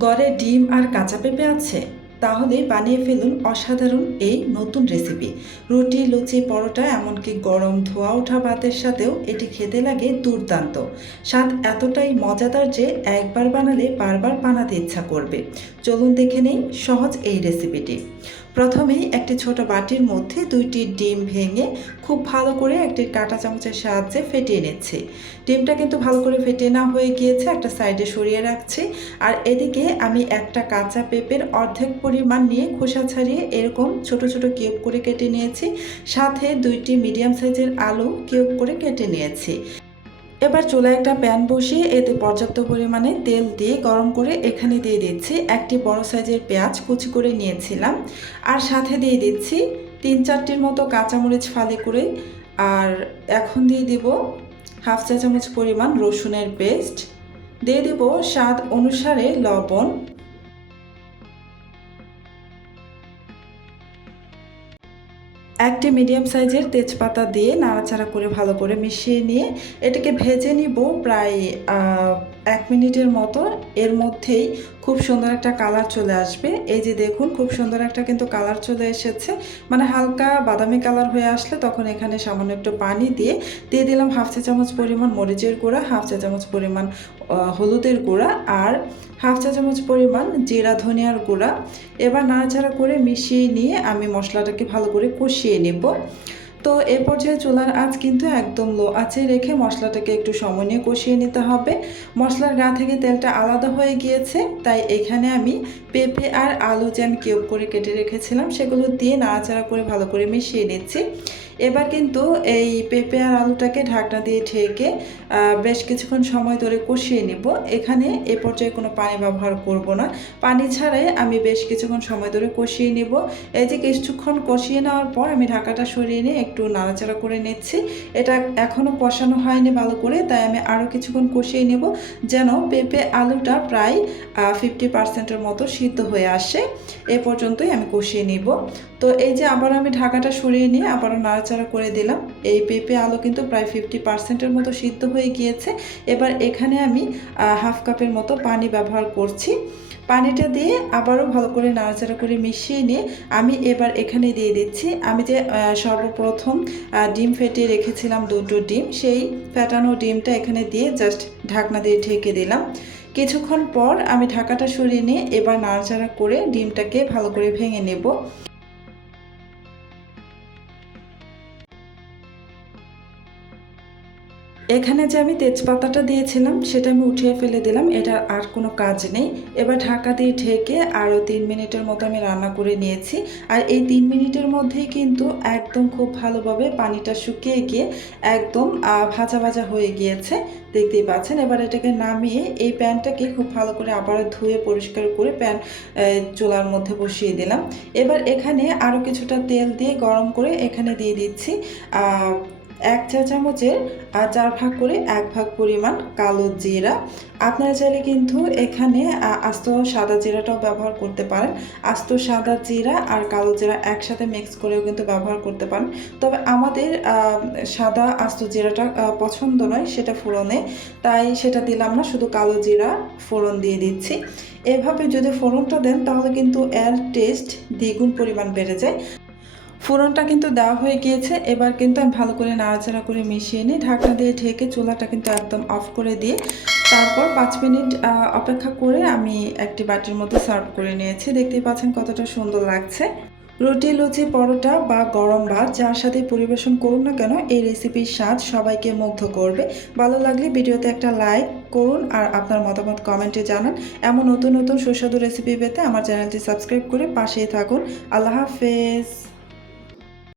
ঘরে ডিম আর কাঁচা পেঁপে আছে? তাহলে বানিয়ে ফেলুন অসাধারণ এই নতুন রেসিপি। রুটি, লুচি, পরোটা, এমনকি গরম ধোয়া ওঠা ভাতের সাথেও এটি খেতে লাগে দুর্দান্ত। স্বাদ এতটাই মজাদার যে একবার বানালে বারবার বানাতে ইচ্ছা করবে। চলুন দেখে নেই সহজ এই রেসিপিটি। প্রথমেই একটি ছোট বাটির মধ্যে 2টি ডিম ভেঙে খুব ভালো করে একটি কাঁটা চামচের সাহায্যে ফেটিয়ে নিচ্ছি। ডিমটা কিন্তু ভালো করে ফেটিয়ে নেওয়া হয়ে গিয়েছে, একটা সাইডে সরিয়ে রাখছি। আর এদিকে আমি একটা কাঁচা পেঁপের অর্ধেক পরিমাণ নিয়ে খোসা ছাড়িয়ে এরকম ছোট ছোট কিউব করে কেটে নিয়েছি। সাথে 2টি মিডিয়াম সাইজের আলু কিউব করে কেটে নিয়েছি। এবার চুলায় একটা প্যান বসিয়ে এতে পর্যাপ্ত পরিমাণে তেল দিয়ে গরম করে এখানে দিয়ে দিচ্ছি একটি বড় সাইজের পেঁয়াজ কুচি করে নিয়েছিলাম। আর সাথে দিয়ে দিচ্ছি 3-4টির মতো কাঁচামরিচ ফালি করে। আর এখন দিয়ে দিব হাফ চা চামচ পরিমাণ রসুনের পেস্ট। দিয়ে দিব স্বাদ অনুসারে লবণ। একটি মিডিয়াম সাইজের তেজপাতা দিয়ে নাড়াচাড়া করে ভালো করে মিশিয়ে নিয়ে এটাকে ভেজে নিব প্রায় 1 মিনিটের মতো। এর মধ্যেই খুব সুন্দর একটা কালার চলে আসবে। এই যে দেখুন, খুব সুন্দর একটা কিন্তু কালার চলে এসেছে। মানে হালকা বাদামি কালার হয়ে আসলে তখন এখানে সামান্য একটু পানি দিয়ে দিলাম হাফ চা চামচ পরিমাণ মরিচের গুঁড়া, হাফ চা চামচ পরিমাণ হলুদের গুঁড়া আর হাফ চা চামচ পরিমাণ জিরা ধনিয়ার গুঁড়া। এবার নাড়াচাড়া করে মিশিয়ে নিয়ে আমি মশলাটাকে ভালো করে কষিয়ে নেব। তো এ পর্যায়ে চুলার আঁচ কিন্তু একদম লো আঁচে রেখে মশলাটাকে একটু সময় নিয়ে কষিয়ে নিতে হবে। মশলার গা থেকে তেলটা আলাদা হয়ে গিয়েছে, তাই এখানে আমি পেঁপে আর আলু যে আমি কিউব করে কেটে রেখেছিলাম সেগুলো দিয়ে নাড়াচাড়া করে ভালো করে মিশিয়ে নিচ্ছি। এবার কিন্তু এই পেঁপে আর আলুটাকে ঢাকনা দিয়ে ঢেকে বেশ কিছুক্ষণ সময় ধরে কষিয়ে নেব। এখানে এ পর্যায়ে কোনো পানি ব্যবহার করব না, পানি ছাড়াই আমি বেশ কিছুক্ষণ সময় ধরে কষিয়ে নেব। এই যে কিছুক্ষণ কষিয়ে নেওয়ার পর আমি ঢাকাটা সরিয়ে নিয়ে একটু নাড়াচাড়া করে নিচ্ছি। এটা এখনও কষানো হয়নি ভালো করে, তাই আমি আরও কিছুক্ষণ কষিয়ে নেব যেন পেঁপে আলুটা প্রায় 50%-এর মতো সিদ্ধ হয়ে আসে। এ পর্যন্তই আমি কষিয়ে নিব। তো এই যে আবার আমি ঢাকাটা সরিয়ে নিয়ে আবারও নাড়াচাড়া করে দিলাম। এই পেঁপে আলু কিন্তু প্রায় 50%-এর মতো সিদ্ধ হয়ে গিয়েছে। এবার এখানে আমি হাফ কাপের মতো পানি ব্যবহার করছি। পানিটা দিয়ে আবারও ভালো করে নাড়াচাড়া করে মিশিয়ে নিয়ে আমি এবার এখানে দিয়ে দিচ্ছি আমি যে সর্বপ্রথম ডিম ফেটিয়ে রেখেছিলাম 2টো ডিম, সেই ফেটানো ডিমটা এখানে দিয়ে জাস্ট ঢাকনা দিয়ে ঢেকে দিলাম। কিছুক্ষণ পর আমি ঢাকাটা সরিয়ে নিয়ে এবার নাড়াচাড়া করে ডিমটাকে ভালো করে ভেঙে নেব। এখানে যে আমি তেজপাতাটা দিয়েছিলাম সেটা আমি উঠিয়ে ফেলে দিলাম, এটা আর কোনো কাজ নেই। এবার ঢাকা দিয়ে ঢেকে আরও 3 মিনিটের মতো আমি রান্না করে নিয়েছি। আর এই 3 মিনিটের মধ্যেই কিন্তু একদম খুব ভালোভাবে পানিটা শুকিয়ে গিয়ে একদম ভাজা ভাজা হয়ে গিয়েছে, দেখতেই পাচ্ছেন। এবার এটাকে নামিয়ে এই প্যানটাকে খুব ভালো করে আবারও ধুয়ে পরিষ্কার করে চুলার মধ্যে বসিয়ে দিলাম। এবার এখানে আরও কিছুটা তেল দিয়ে গরম করে এখানে দিয়ে দিচ্ছি 1 চা চামচের 4 ভাগ করে 1 ভাগ পরিমাণ কালো জিরা। আপনারা চাইলে কিন্তু এখানে আস্ত সাদা জিরাটাও ব্যবহার করতে পারেন। আস্ত সাদা জিরা আর কালো জিরা একসাথে মিক্স করেও কিন্তু ব্যবহার করতে পারেন। তবে আমাদের সাদা আস্ত জিরাটা পছন্দ নয় সেটা ফোড়নে, তাই সেটা দিলাম না, শুধু কালো জিরা ফোড়ন দিয়ে দিচ্ছি। এভাবে যদি ফোড়নটা দেন তাহলে কিন্তু এর টেস্ট দ্বিগুণ পরিমাণ বেড়ে যায়। ফোড়নটা কিন্তু দেওয়া হয়ে গিয়েছে। এবার কিন্তু আমি ভালো করে নাড়াচাড়া করে মিশিয়ে নিই। ঢাকনা দিয়ে ঢেকে চুলাটা কিন্তু একদম অফ করে দিয়ে তারপর 5 মিনিট অপেক্ষা করে আমি একটি বাটির মধ্যে সার্ভ করে নিয়েছি। দেখতেই পাচ্ছেন কতটা সুন্দর লাগছে। রুটি, লুচি, পরোটা বা গরম ভাত যার সাথে পরিবেশন করুন না কেন, এই রেসিপির স্বাদ সবাইকে মুগ্ধ করবে। ভালো লাগলে ভিডিওতে একটা লাইক করুন আর আপনার মতামত কমেন্টে জানান। এমন নতুন নতুন সুস্বাদু রেসিপি পেতে আমার চ্যানেলটি সাবস্ক্রাইব করে পাশেই থাকুন। আল্লাহ হাফেজ।